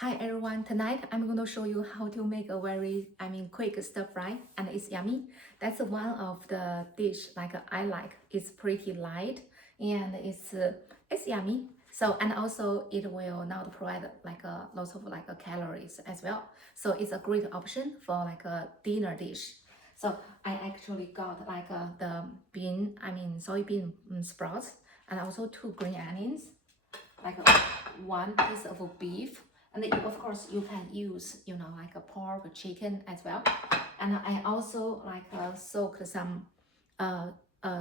Hi everyone, tonight I'm going to show you how to make a very, quick stir fry and it's yummy. That's one of the dish I like. It's pretty light and it's yummy. So and also it will not provide lots of calories as well. So it's a great option for like a dinner dish. So I actually got the soybean sprouts and also 2 green onions, one piece of beef, and then of course you can use like a pork or chicken as well. And I also soaked some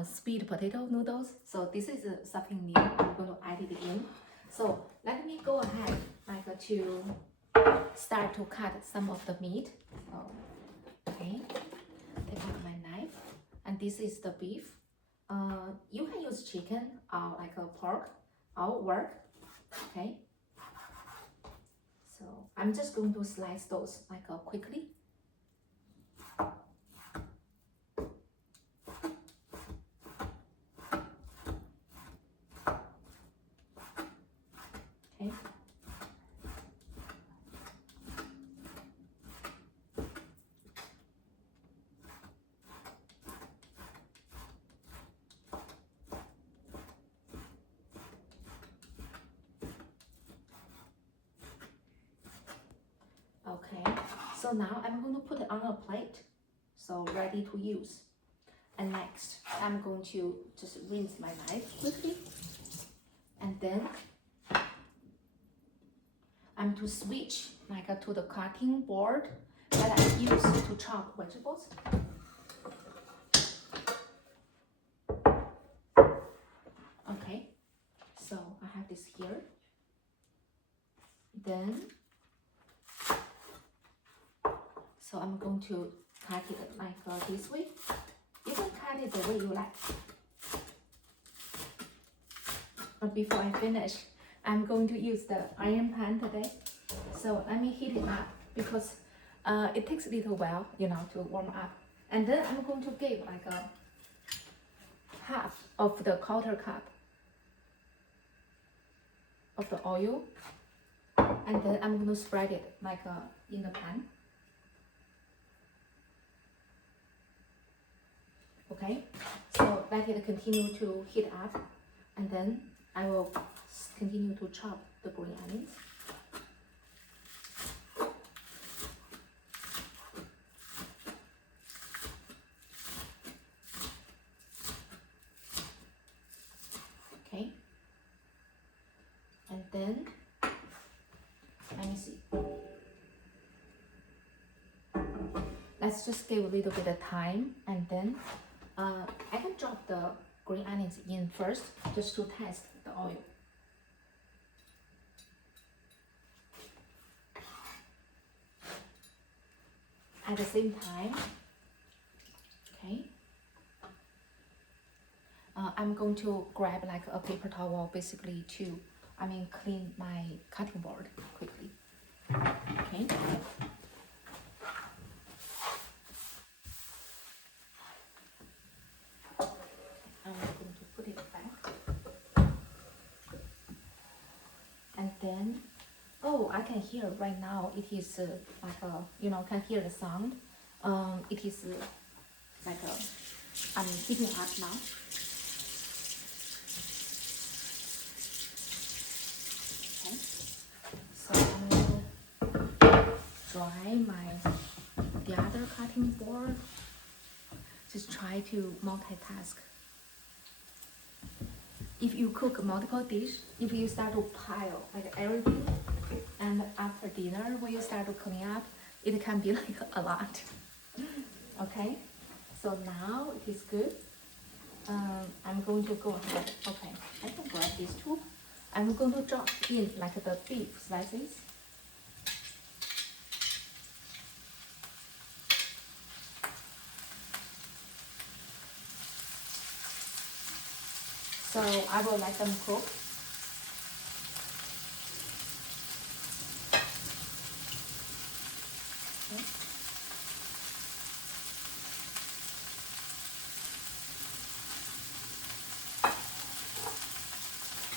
sweet potato noodles, so this is something new. I'm going to add it in. So let me go ahead to start to cut some of the meat. So okay, take out my knife, and this is the beef. You can use chicken or like a pork, or work. Okay, so I'm just going to slice those quickly. Okay. Okay, so now I'm going to put it on a plate, so ready to use. And next, I'm going to just rinse my knife quickly, and then I'm to switch to the cutting board that I use to chop vegetables. Okay, so I have this here. Then, so I'm going to cut it this way. You can cut it the way you like. But before I finish, I'm going to use the iron pan today. So let me heat it up because it takes a little while, to warm up. And then I'm going to give a half of the quarter cup of the oil. And then I'm going to spread it in the pan. Okay, so let it continue to heat up, and then I will continue to chop the green onions. Okay, and then let me see. Let's just give a little bit of time, and then I can drop the green onions in first just to test the oil. At the same time, okay, I'm going to grab a paper towel basically to, clean my cutting board quickly. Okay. I'm going to put it back. And then, oh, I can hear right now it is can hear the sound. It is I'm heating up now. Okay, so I'm gonna dry the other cutting board. Just try to multitask. If you cook multiple dishes, if you start to pile everything, and after dinner when you start to clean up, it can be a lot. Okay, so now it is good. I'm going to go ahead. Okay, I can grab these two. I'm going to drop in the beef slices. So I will let them cook. Okay.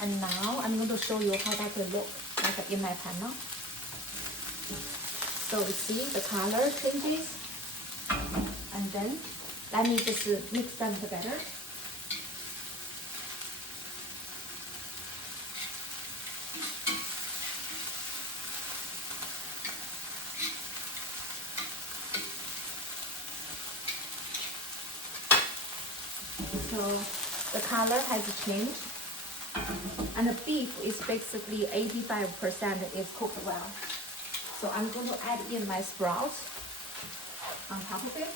And now I'm going to show you how that will look in my pan now. So you see the color changes, and then let me just mix them together. So the color has changed, and the beef is basically 85% is cooked well. So I'm going to add in my sprouts on top of it.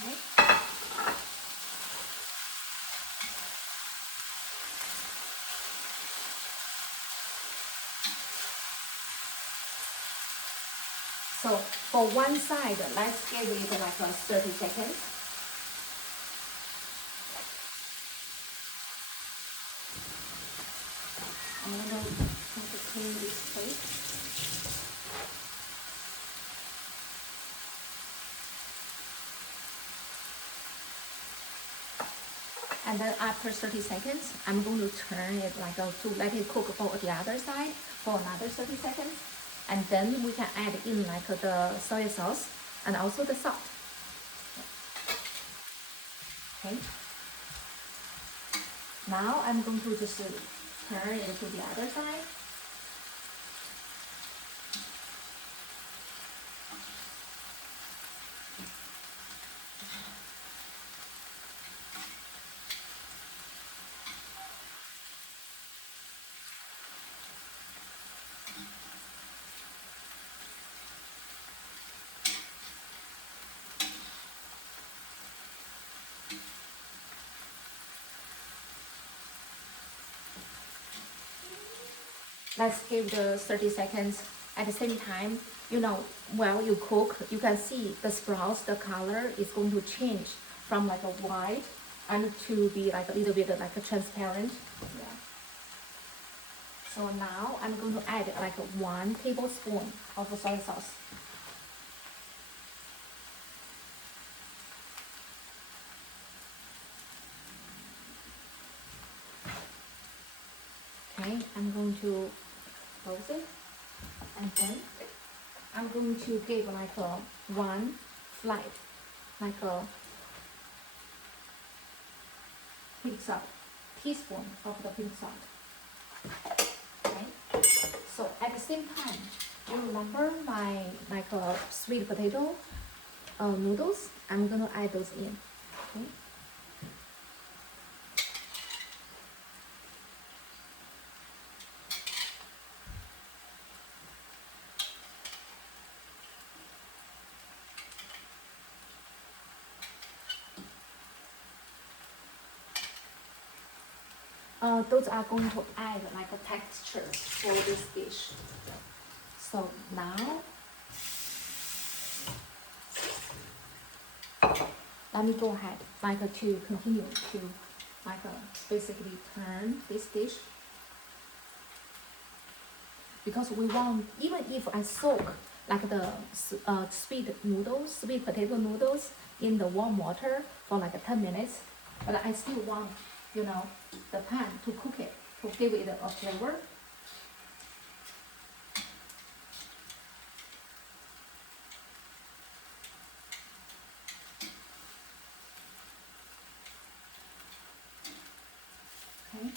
Okay. So for one side, let's give it like 30 seconds. I'm going to clean this plate. And then after 30 seconds, I'm going to turn it like to let it cook for the other side for another 30 seconds. And then we can add in like the soy sauce and also the salt. Okay. Now I'm going to just turn it to the other side. Let's give the 30 seconds. At the same time, you know, while you cook, you can see the sprouts, the color is going to change from like a white and to be like a little bit like a transparent. Yeah. So now I'm going to add like 1 tablespoon of soy sauce. Okay, I'm going to close it, and then I'm going to give like a 1 flight, like a pink salt, teaspoon of the pink salt. Okay, so at the same time, you remember my like sweet potato noodles? I'm gonna add those in. Okay. Those are going to add like a texture for this dish. So now, let me go ahead like to continue to like basically turn this dish, because we want, even if I soak like the sweet potato noodles in the warm water for like 10 minutes, but I still want, you know, the pan to cook it, to give it a flavor. Okay.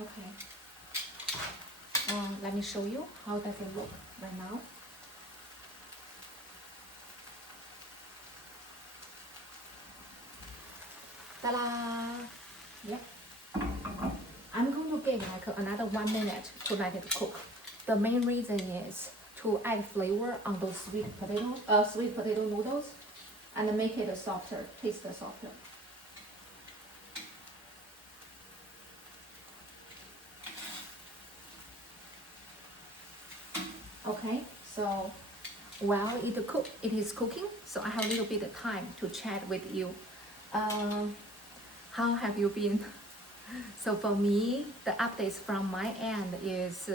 Okay. Let me show you how does it look right now. Ta-da! Yep. I'm going to give like another 1 minute to let it cook. The main reason is to add flavor on those sweet potato noodles and make it softer, taste softer. Okay, so while it is cooking, so I have a little bit of time to chat with you. How have you been? So for me, the updates from my end is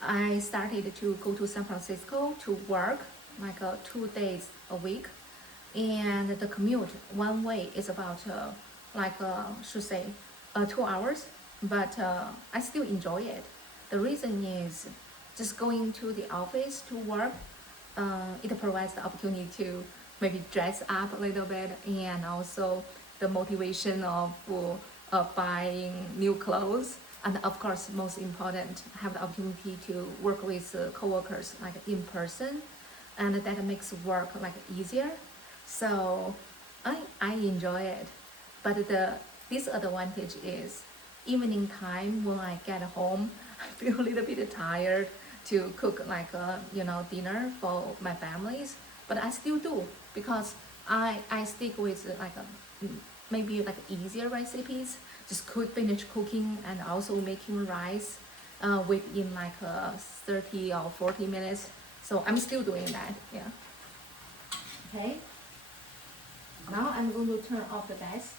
I started to go to San Francisco to work like 2 days a week, and the commute one way is about should say 2 hours, but I still enjoy it. The reason is just going to the office to work. It provides the opportunity to maybe dress up a little bit, and also the motivation of buying new clothes, and of course most important, have the opportunity to work with coworkers like in person, and that makes work like easier. So I enjoy it, but the disadvantage is evening time when I get home, I feel a little bit tired to cook like dinner for my families, but I still do because I stick with maybe like easier recipes, just finish cooking and also making rice within like 30 or 40 minutes. So I'm still doing that, yeah. Okay, now I'm going to turn off the gas.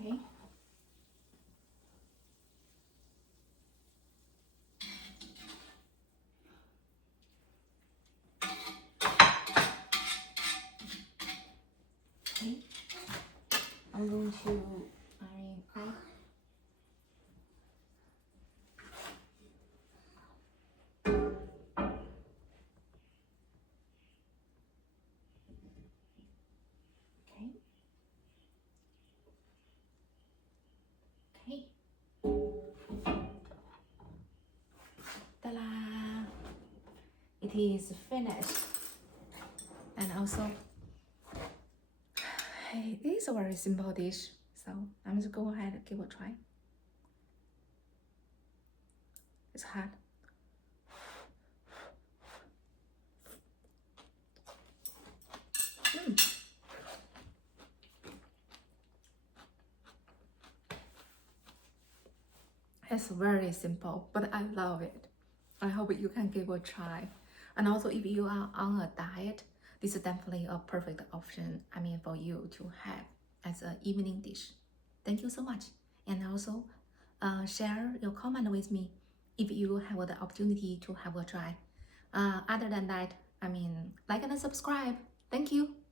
Okay. Okay. I'm going to I okay. Okay. Ta-da! It is finished. And also, it is a very simple dish. So I'm just go ahead and give it a try. It's hot. It's very simple, but I love it. I hope you can give it a try. And also, if you are on a diet, this is definitely a perfect option, for you to have as an evening dish. Thank you so much. And also, share your comment with me if you have the opportunity to have a try. Other than that, like and subscribe. Thank you.